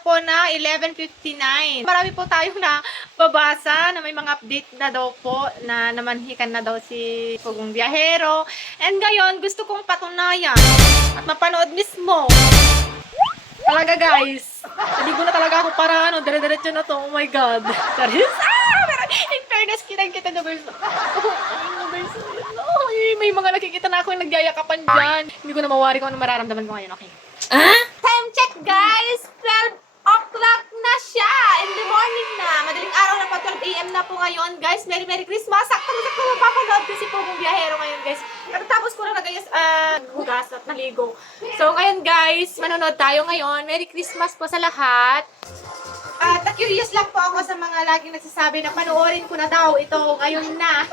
po na 11:59. Marami po tayong na babasa na may mga update na daw po na namanhikan na daw si Pugong Biyahero. And ngayon, gusto kong patunayan at mapanood mismo. Talaga guys, hindi ko na talaga ako para dire-diretso na to. Oh my God. Charis. Pero in fairness, kita na verse. May mga nakikita na ako yung nagyayakapan dyan. Hindi ko na mawari kung ano mararamdaman ko ngayon. Okay. Time check guys! 12 o'clock na siya! In the morning na! Madaling araw na po, 12 a.m. na po ngayon guys. Merry Christmas! Sakto mapapanood ko si Pugong Biyahero ngayon guys. Tapos ko lang nagayos hugas at naligo. So ngayon guys, manonood tayo ngayon. Merry Christmas po sa lahat. At curious lang po ako sa mga laging nagsasabi na panoorin ko na daw ito ngayon na.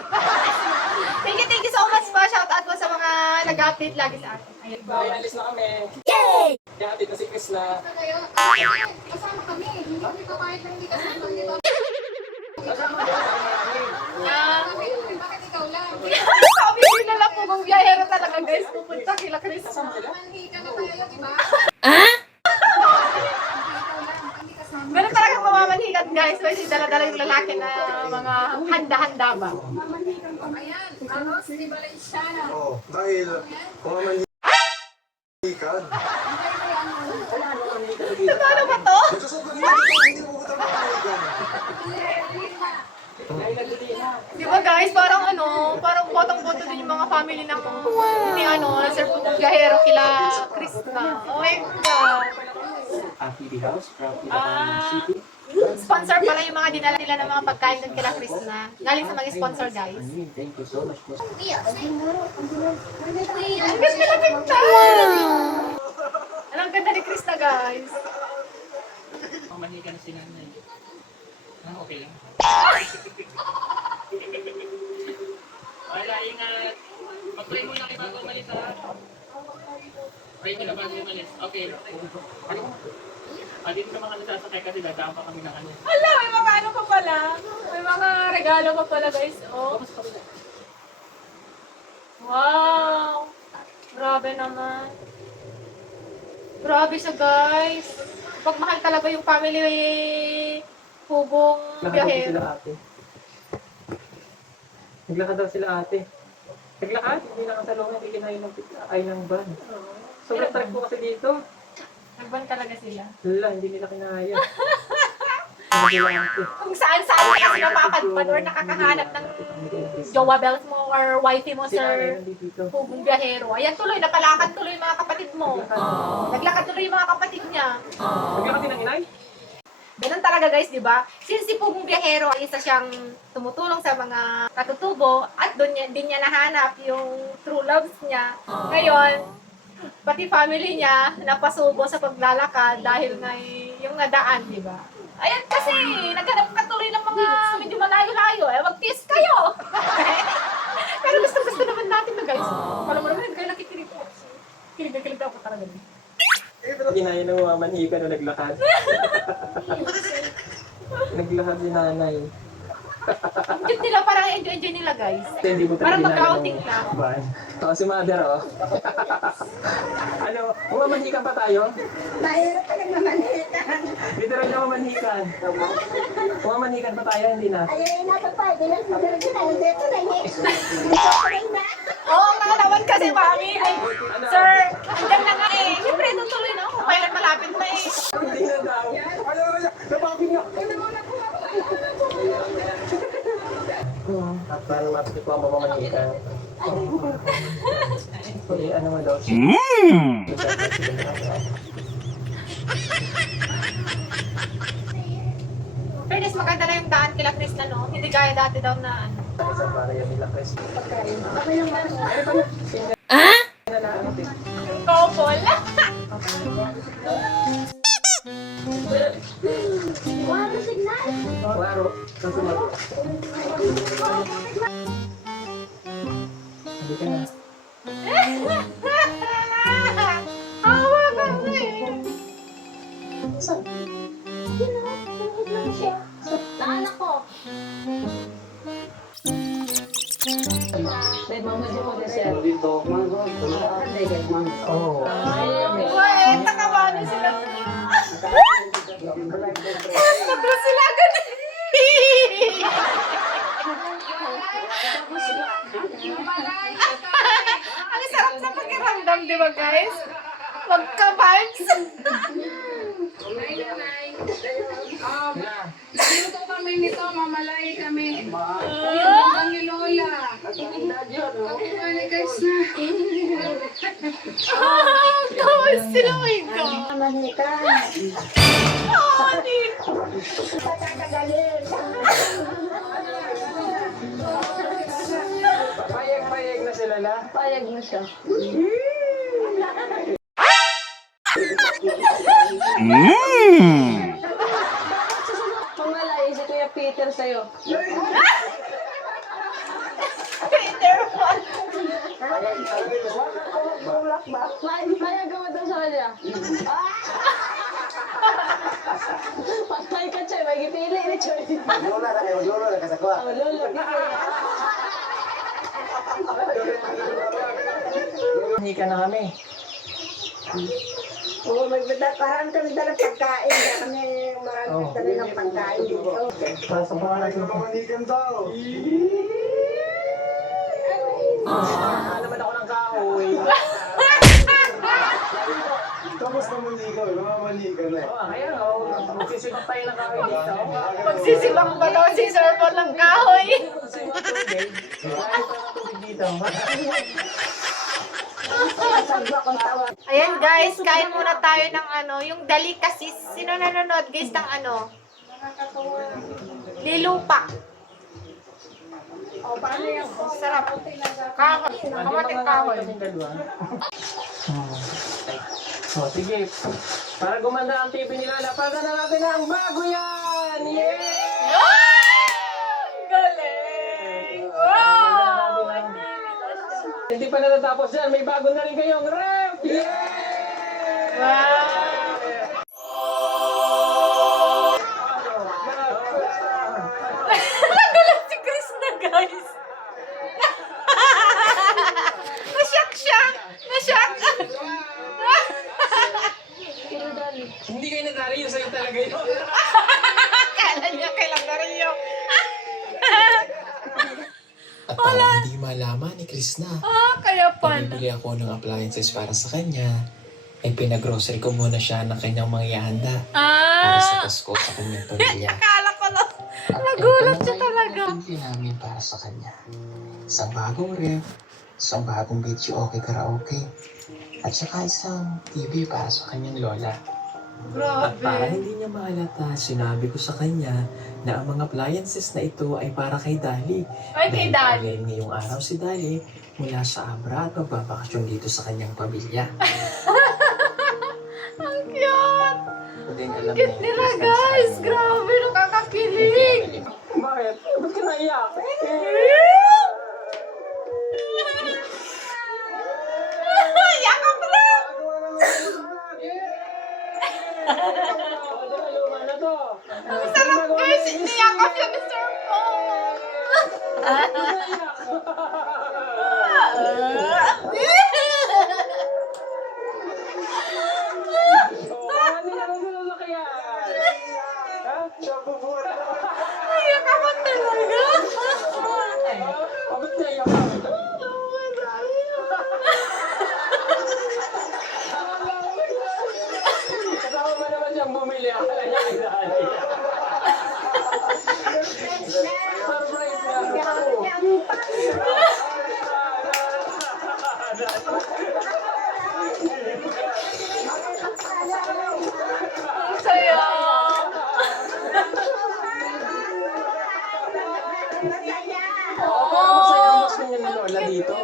Thank you so much po. Shout out po sa mga nag-update lagi sa atin. Ayun po. Ay, alis na kami. Yay! Yahatid na si Chris na. Kasama kami. Hindi ko kahit na hindi kasama. Di ba? Kasama doon kami. Bakit ikaw lang? Sabi nila lang po kung biyahero talaga guys. Pupunta kila Chris. Manhi ka na tayo, di ba? Meron talaga pamamanhikan guys. Kasi dala-dala yung lalaki na mga handa-handa ba? Ayan, Aros di Valenciana. Oh, dahil pamamanhikan. Ano ba to? Nagsasobrang hindi mo ko pamamanhikan. Di ba guys, parang parang botong-boto din yung mga family ng ni Sir Pugong Biyahero kila Krista. Oh my God. Happy House, from City. Sponsor pala yung mga dinala nila ng mga pagkain doon kila Krista. Galing sa mga sponsor guys. Thank you so much po. Ang ganda na picture! Ang ganda ni Krista guys. Pamahikan na si nanay. Okay lang. Wala, ingat. Mag-pray muna kayo bago umalis ha. Pray muna bago umalis. Okay. Dito sa mga nasasakay kasi dadaan pa kami ng ano. Hala, may mga ano pa pala. May mga regalo pa pala guys. Oh. Wow! Grabe naman. Grabe siya guys. Pagmahal talaga yung family Pugong Biyahero. ate. Naglakad daw sila ate. Naglakad? Hindi nakasalungan, hindi kinain ng van. Sobrang trek po kasi dito. Nagban talaga sila. Wala, hindi nila kinaya. Kung saan-saan ka kasi napapadpad or nakakahanap ng jowa bells mo or wifey mo, Sir Pugong Biyahero. Ayan tuloy, napalakad tuloy yung mga kapatid mo. Naglakad tuloy yung mga kapatid niya. Naglakad din ng inay? Ganun talaga guys, di ba? Since si Pugong Biyahero ay isa siyang tumutulong sa mga katutubo at doon din niya nahanap yung true loves niya. Ngayon, pati family niya napasubo sa paglalakad dahil nga yung nadaan, di ba? Ayan kasi, naghanap ka tuloy ng mga medyo malayo-layo. Mag-kiss kayo! Pero gusto naman natin na guys. Alam mo naman, hindi kayo nakikinig po. Kilig na kilig ako talaga. Ginaya ng mga manhikan na naglakad. Naglakad si nanay. Ang cute nila, parang enjoy nila guys. Hindi mo Parang talaga mag-outing lang. Oo, si mother oh. Ano, umamanhikan pa tayo? Mahirap ka nagmamanhikan. Dito rin na umamanhikan. Umamanhikan pa tayo, hindi na. Ayun, napapay. Dinan mo talaga na. Dito na eh. Oo, nga naman kasi mami. Ay, sir, andyan na nga eh. Siyempre, tutuloy na ako. Kailan malapit na eh. Hindi na daw. Ayaw, napapin niya. At parang mapit po ang pamamanhikan. Hindi, ano mo daw siya? Fairness, maganda na yung daan kila Chris na no. Hindi gaya dati daw na ano. Isa para yan nila, Chris. Couple. Klaro, kasunod. Hindi ka na. Awa kami. Naanak ko. Dito. Oo. Uy, takabanin sila. Nag-close sila agad. Ang sarap sa pakiramdam, di ba guys? Magka-vibes. Luto kami nito, mamalay kami. Ang Lola. Kapag guys na. Kawal sila, my God. Manika. Honey. Patatagalin. Payag na sila na. Payag na siya. Mamalay si Kuya Peter sa'yo. Peter Pan. Payag ka mo daw sa kanya. Patay ka, Choy. May gipili ni Choy. Lola na kayo, Lola na kasakwa. Oh, Lolo. Hindi ka na kami. Oo, parang kami dala pagkain. Kaya kami maraming dala ng pagkain dito. Pasok pa natin. Mamanikan daw. Naman ako ng kahoy. Kamusta manikan? Mamanikan na eh. Kaya nga, magsisibak tayo ng kahoy dito. Magsisibak pa daw si Sir Paul ng kahoy. Magsisibak tubig. Kahit pa ng tubig dito. Ayan guys, kain muna tayo ng yung delicacies. Sino nanonood guys ng Lilupak. O, paano yan? Sarap. Kahoy. Kamating kahoy. Oh, sige. Para gumanda ang TV nila, napaganda na natin ang bago yan! Yeah! Galing! Wow! Hindi pa natatapos yan, may bago na rin kayong ref! Yeah! Wow! Nagulat si Chris na guys. Nashock siya. Nashock. Hindi kayo nadali yun, sa'yo talaga yun. Kala niya kailang na rin yun. At para hindi malaman ni Chris na Kaya pala. bibili ako ng appliances para sa kanya, ay pinag-grocery ko muna siya ng kanyang mga ihanda para sa Pasko sa kanyang pamilya. Akala ko lang. Nagulat siya talaga. Pinili namin para sa kanya. Isang bagong ref, isang bagong video okay karaoke, at saka isang TV para sa kanyang lola. At para Grabe. hindi niya mahalata, sinabi ko sa kanya na ang mga appliances na ito ay para kay Dali. Ay, kay Dali. Dahil ngayong araw si Dali mula sa Abra at magbabakasyon dito sa kanyang pamilya. Ang cute. Then, alam Cute nila guys. Grabe. Nakakakilig. Bakit? Ba't ka naiyak? Yakap lang. Luma na to. Ang sarap guys. Niyakap siya ni Sir Paul. Ano na lang sila kaya? Ha? Niyakapan talaga. Bakit naiyak ka? Kasama ba naman siyang bumili? Akala niya kay Dali. Surprise na ako. Ang saya. Pero masaya ang mas niya ni Lola dito.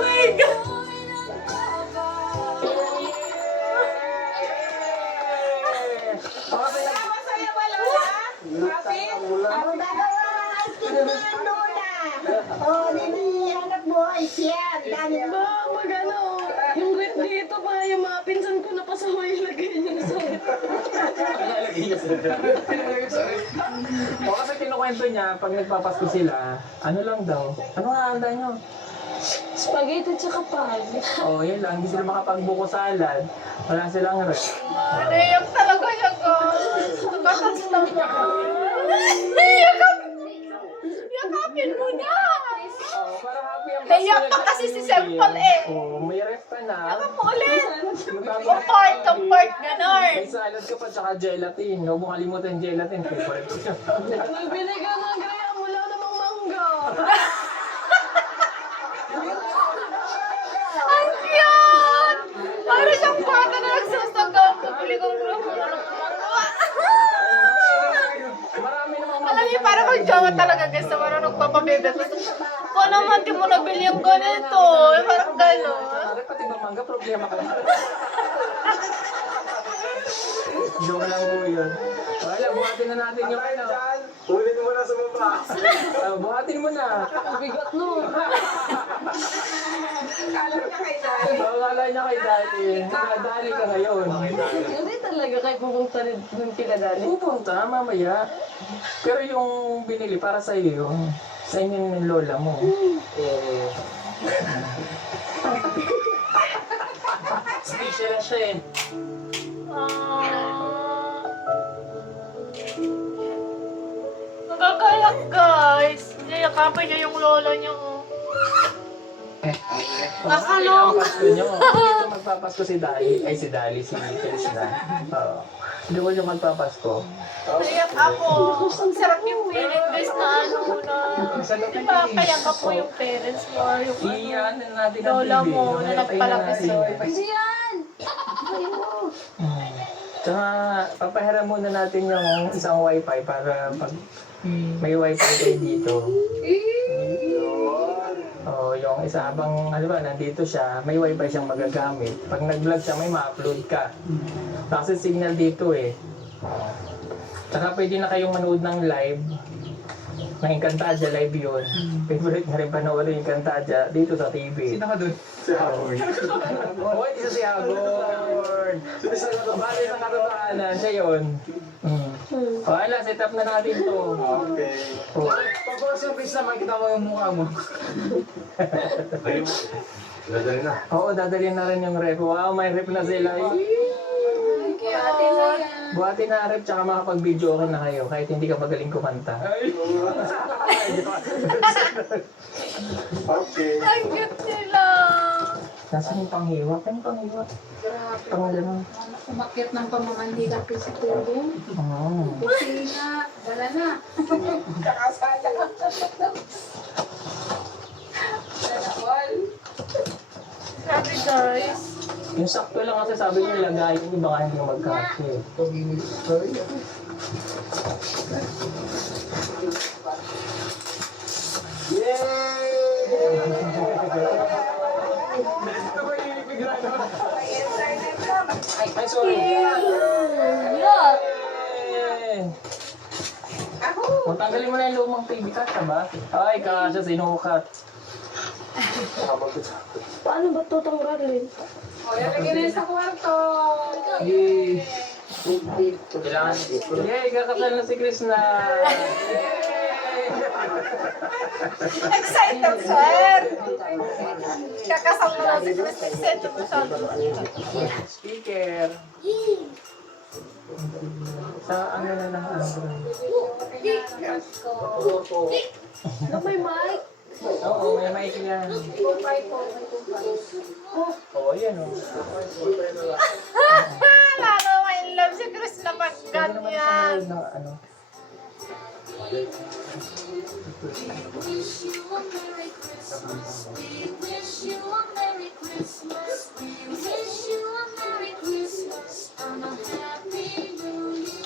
My God. Masaya ba, Lola? Happy? Ang dalawa ang tindahan Lola. Oh, hindi hanap mo ay siya. Dami mo, magano. Yung wet dito pa, yung mga pinsan ko napasaway lagay niya sa wet. O kasi kinukwento niya, pag nagpapasko sila, ano lang daw, ano nga handa nyo? Spaghetti tsaka pag. O yun lang, hindi sila makapagbuko salad, wala silang rep. Naiyak talaga siya, guys. Nagkatouch naman. Yakapin mo na. Oh, para happy ang Naiyak pa kasi si Sir Paul eh. Oh, may ref ka na. Yakap mo ulit. Ang part, ganon. May salad ka pa tsaka gelatin. Huwag mo kalimutan yung gelatin. Favorite ko siya. Nagbili ka ng graya, wala namang mangga. Ang cute! Para siyang bata na nagsasagot. Kapili kong grupo na Marami namang alam niyo, parang kung jowa talaga guys na parang nagpapabebe. Kung naman di mo nabili yung ganito, parang gano'n. Pare, pati ba mangga, problema ka. Joke lang po yun. Wala, buhatin na natin yung ano. Ulit mo na sa baba. Buhatin mo na. Bigat no. Akala niya kay Dali. Dali ka ngayon. Hindi talaga kayo pupunta rin dun kila Dali. Pupunta, mamaya. Pero yung binili para sa iyo, sa inyo ng lola mo. Special na siya eh. Nakakayak guys. Yakapin niya yung lola niya. Oh. Nakaloka. Pasko nyo. Dito magpapasko si Dali. Ay, si Dali, si Krishna. Oo. Hindi ko siya magpapasko. Nayak ako. Ang sarap yung feeling guys na ano na. Di ba kayak po yung parents mo or yung Iyan na natin ang lola TV. mo na nagpalaki sa'yo. Kasi yan! Tsaka, papahiram muna natin yung isang wifi para pag may wifi kayo dito. Oh, yung isa habang ano ba, nandito siya, may wifi siyang magagamit. Pag nag-vlog siya, may ma-upload ka. Kasi signal dito eh. Tsaka pwede na kayong manood ng live. Na Encantadia live yun. Favorite na rin panoorin yung Encantadia dito sa TV. Sino ka dun? Si Howard. Oh, isa si Hagor. Bali sa katotohanan, siya yun. O, ala, set up na natin to. Okay. Oh. Pag-cross yung face naman, kita mo yung mukha mo. Ayun. Dadali na. Oo, dadalhin na rin yung rep. Wow, may rep na sila. Buhatin na rep, tsaka makapag-video okay na kayo. Kahit hindi ka magaling kumanta. Okay. Ang cute nila. Nasaan yung panghiwa? Ano panghiwa? Pangalan mo? Umakyat ng pamamandila ko sa tulong. Oo. Kasi nga, wala na. Sabi guys. Yung sakto lang kasi sabi niyo lagayin niyo baka hindi magkasya eh. Ay, sorry. Yeah! Eh. Kung tanggalin mo na yung lumang TV kasha ba? Ay, kasha, sinukat. Paano ba ito tanggalin? O, lalagyan na yun sa kwarto. Yay! Kailangan. Yay, kakasal na si Krishna! Excited, sir. Kakasal mo na si Chris. Excited mo siya. Speaker! Sa ano na lang ang Ano may mic? Oo, may mic yan. Oo, yan o. Lalo may love si Chris na pag Pwede naman ganyan. sa na ano.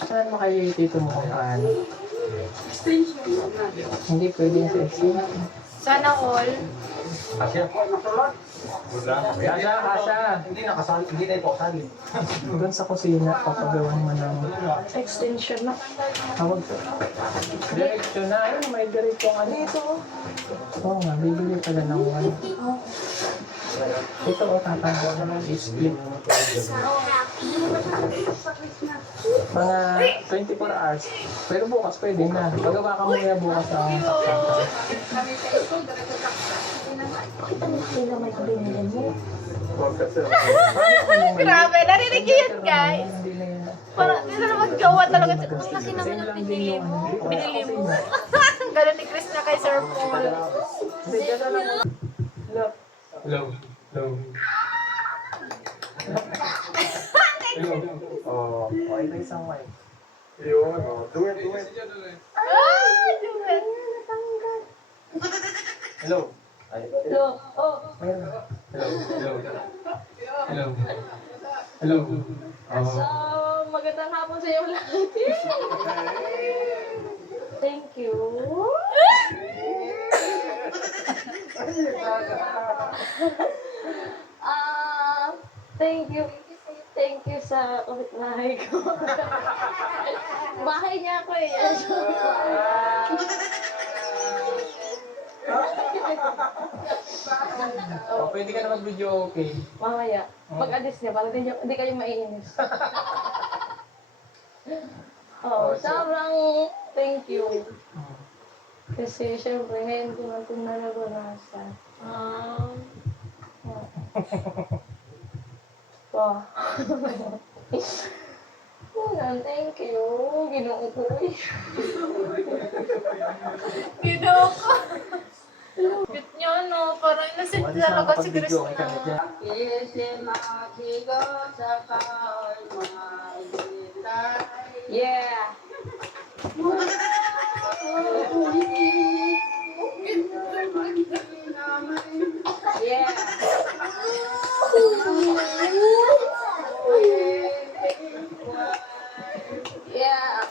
Saan mo kayo tito mo kung paano? Hindi pwede yung sexy. Sana all. Kasya. Kasha, kasha. Hindi nakasali. Hindi tayo pakasali. Doon sa kusina, papagawan mo ng Extension na. tawag sa... Diretso na. Ayun, may diretso nga dito. Oo nga, bibili pala ng one. Ito o, tatanggal na lang i-split. Mga 24 hours. Pero bukas pwede na. Magawa ka muna bukas ang saksakan. Kami sa school, diretso taksa. Hindi naman. Grabe, narinig niyo yun, guys. Hindi na yun. Parang, hindi na maggawa talaga. Ang laki naman yung binili mo. Ganun ni Chris na kay Sir Paul. Hindi, dyan na lang. Hello. Hello. Hello. Oh, okay na isang mic. Yun, duet. Ah, duet. Hello. Ay, Hello. Oh. ayun. Hello. Hello. Hello. Hello. So, magandang hapon sa iyo lahat. Thank you. Thank you. Thank you sa kapitbahay ko. Bahay niya ako eh. Oh, pwede ka na mag-video okay. Mamaya. Pag-alis niya, para hindi kayo maiinis. Oh, sobrang thank you. Kasi syempre, ngayon ko na ito naranasan. Wow. Thank you. Ginoo ko eh. Ginoko. Cute niya, no? Parang innocent Pwede sana talaga si Chris kapag-video okay ka na na. dyan. Yeah. Yeah. Yeah.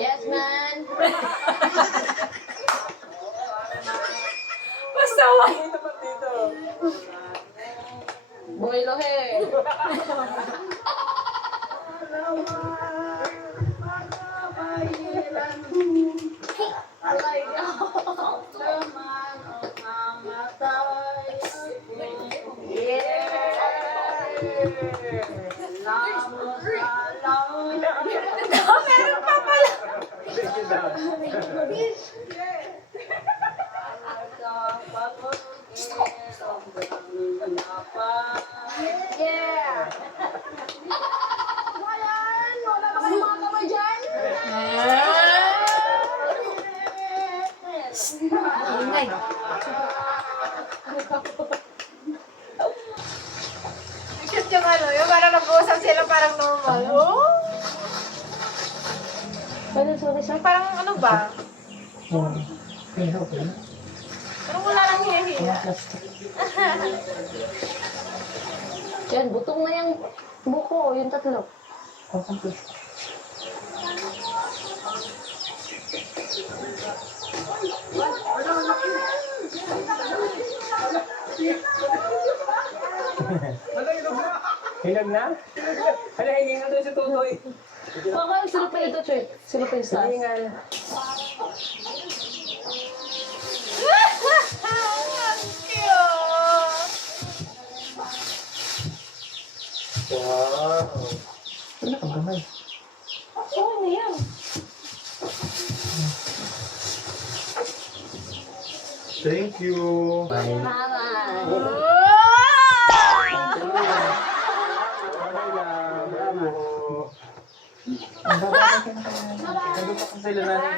Yes, man. Masawa. Boy Lohe. Meron pa pala. Yeah. Ayan, wala ba kayong mga kamay dyan? Ingay. Cute yung ano, yung parang nag-uusap sila parang normal. Oh! Sorry. Parang ano ba? Okay, okay. Parang wala nang hiya-hiya. Yan, butong na yung buko, yung tatlo. Okay. Hinog na? Hala, hiningal doon si Tutoy. Okay, silupin ito, Choy. Silupin sa taas. Hiningal. Cute! Wow. Wala kang gamay. Okay na yan. Thank you. Bye. Bye-bye. Bravo. Nandun pa kung sila natin.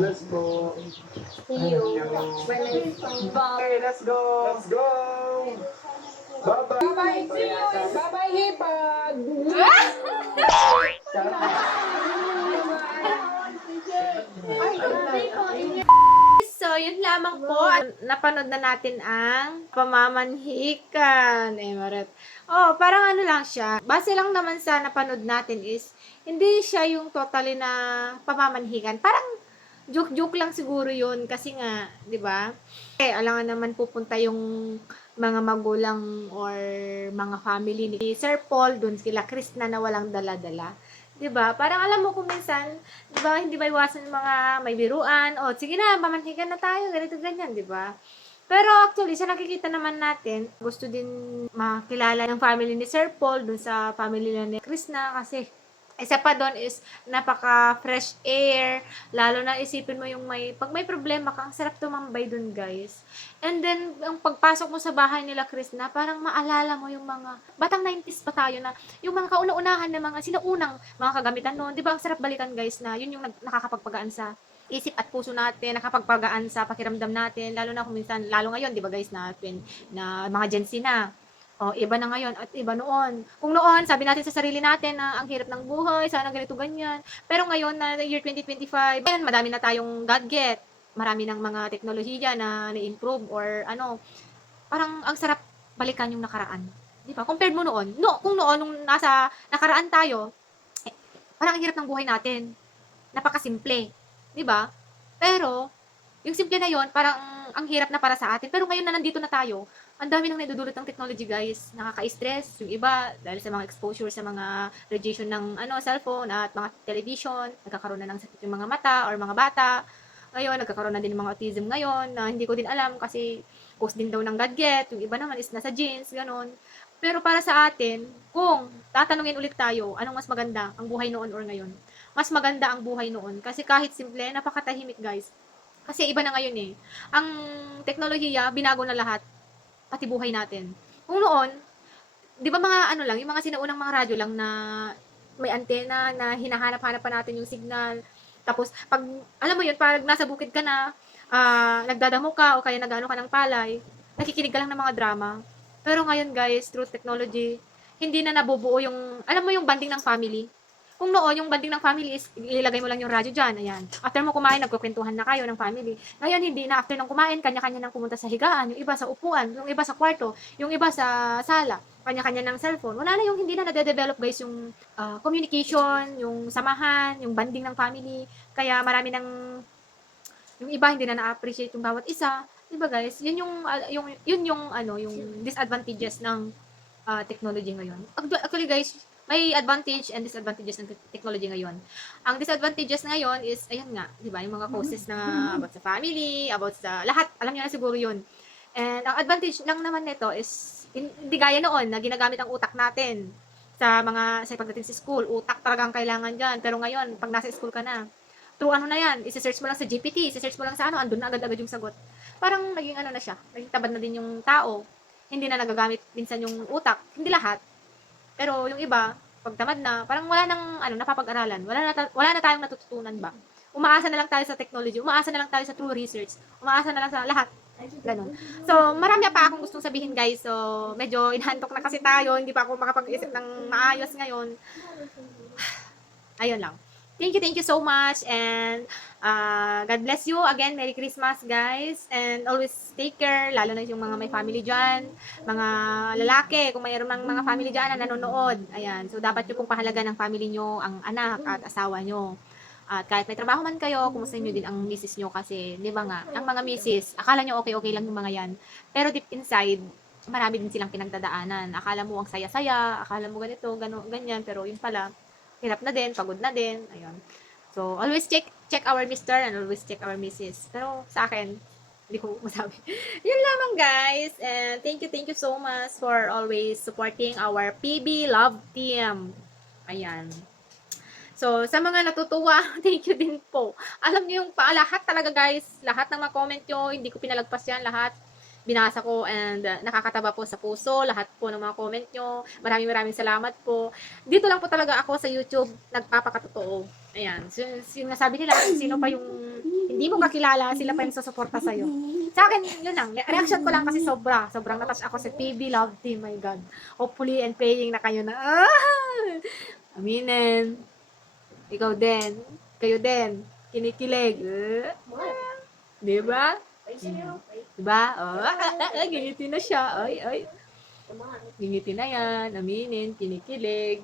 Bless po. See you. Okay, let's go. Let's go. Bye-bye. Bye-bye, see you. Bye-bye, hipag. So, yun lamang po. Napanood na natin ang Pamamanhikan. Emaret. Oh, parang ano lang siya. Base lang naman sa napanood natin is, hindi siya yung totally na pamamanhikan. Parang joke-joke lang siguro yun. Kasi nga, di ba? Alangan naman pupunta yung mga magulang or mga family ni Sir Paul, dun sila Chris na walang dala-dala. 'Di ba? Parang alam mo kung minsan, 'di ba, hindi maiwasan yung mga may biruan, "O, sige na, mamanhikan na tayo," ganito, ganyan, 'di ba? Pero actually, sa nakikita naman natin, gusto din makilala ng family ni Sir Paul dun sa family nila ni Krishna kasi isa pa doon is napaka-fresh air. Lalo na isipin mo yung pag may problema ka, ang sarap tumambay dun, guys. And then, ang pagpasok mo sa bahay nila, Krishna, parang maalala mo yung mga, batang 90s pa tayo na, yung mga kauna-unahan na mga, sinuunang mga kagamitan noon. Di ba, ang sarap balikan, guys, na yun yung nakakapagpagaan sa isip at puso natin, nakapagpagaan sa pakiramdam natin, lalo na kung minsan, lalo ngayon, di ba guys, na mga Gen Z na. O, iba na ngayon at iba noon. Kung noon, sabi natin sa sarili natin na ang hirap ng buhay, sana ganito, ganyan. Pero ngayon, na year 2025, ayan, madami na tayong gadget. Marami ng mga teknolohiya na na-improve or ano, parang ang sarap balikan yung nakaraan. Di ba? Compared mo noon. Kung noon, nung nasa nakaraan tayo, parang ang hirap ng buhay natin. Napakasimple. Di ba? Pero, yung simple na yon parang ang hirap na para sa atin. Pero ngayon na nandito na tayo, ang dami nang nadudulot ng technology, guys. Nakaka-stress. Yung iba, dahil sa mga exposure sa mga radiation ng cellphone at mga television, nagkakaroon na ng sakit yung mga mata or mga bata. Ngayon, nagkakaroon na din ng mga autism ngayon na hindi ko din alam kasi cause din daw ng gadget. Yung iba naman is nasa genes, ganun. Pero para sa atin, kung tatanungin ulit tayo, anong mas maganda, ang buhay noon or ngayon? Mas maganda ang buhay noon. Kasi kahit simple, napakatahimik, guys. Kasi iba na ngayon eh. Ang teknolohiya, binago na lahat. Pati buhay natin. Kung noon, di ba mga lang, yung mga sinaunang mga radyo lang na may antena na hinahanap-hanap pa natin yung signal. Tapos, pag, alam mo yun, parang nasa bukid ka na, nagdadamo ka o kaya nag-ano ka ng palay, nakikinig ka lang ng mga drama. Pero ngayon, guys, through technology, hindi na nabubuo yung, alam mo yung banding ng family. Kung noon, yung banding ng family is, ilagay mo lang yung radyo dyan, ayan. After mo kumain, nagkukwentuhan na kayo ng family. Ngayon, hindi na. After ng kumain, kanya-kanya nang pumunta sa higaan, yung iba sa upuan, yung iba sa kwarto, yung iba sa sala, kanya-kanya ng cellphone. Wala na yung, hindi na nade-develop, guys, yung communication, yung samahan, yung banding ng family. Kaya marami ng, yung iba hindi na na-appreciate yung bawat isa. Diba, guys? Yun yung disadvantages ng technology ngayon. Actually, guys, may advantage and disadvantages ng technology ngayon. Ang disadvantages ngayon is, ayan nga, di ba, yung mga causes na about sa family, about sa lahat, alam niyo na siguro yun. And ang advantage lang naman nito is, hindi gaya noon na ginagamit ang utak natin sa pagdating sa school, utak talagang kailangan dyan. Pero ngayon, pag nasa school ka na, through ano na yan, isi-search mo lang sa GPT, isi-search mo lang sa andun na agad-agad yung sagot. Parang naging na siya, naging tabad na din yung tao, hindi na nagagamit minsan yung utak, hindi lahat. Pero yung iba, pag tamad na, parang wala nang napapag-aralan. Wala na tayong natututunan ba? Umaasa na lang tayo sa technology, umaasa na lang tayo sa true research, umaasa na lang sa lahat. Ganun. So, marami pa akong gustong sabihin, guys. So, medyo inhantok na kasi tayo, hindi pa ako makapag-isip ng maayos ngayon. Ayun lang. Thank you so much, and God bless you. Again, Merry Christmas, guys. And always take care, lalo na yung mga may family dyan, mga lalaki, kung mayroon ng mga family dyan na nanonood. Ayan, so dapat nyo pong pahalaga ng family nyo, ang anak at asawa nyo. At kahit may trabaho man kayo, kumusta nyo din ang misis nyo kasi, di ba nga, ang mga misis, akala nyo okay lang yung mga yan. Pero deep inside, marami din silang pinagdadaanan. Akala mo ang saya-saya, akala mo ganito, ganyan, pero yun pala, hirap na din, pagod na din, ayun. So, always check our mister and always check our missus. Pero sa akin, hindi ko masabi. Yun lamang, guys. And thank you so much for always supporting our PB Love Team. Ayan. So, sa mga natutuwa, thank you din po. Alam niyo yung lahat talaga, guys. Lahat ng mga comment nyo, hindi ko pinalagpas yan. Lahat binasa ko and nakakataba po sa puso. Lahat po ng mga comment nyo. Maraming salamat po. Dito lang po talaga ako sa YouTube nagpapakatotoo. Ayan. So, yung nasabi nila, sino pa yung hindi mo kakilala, sila pa yung susuporta sa'yo. Sa akin, yun lang. Reaction ko lang kasi sobrang natouch ako sa PB Love Team. My God. Hopefully and praying na kayo na, aminin. Ikaw din. Kayo din. Kinikilig. Diba? Diba? Gingiti na siya. Ay. Gingiti na yan. Aminin. Kinikilig.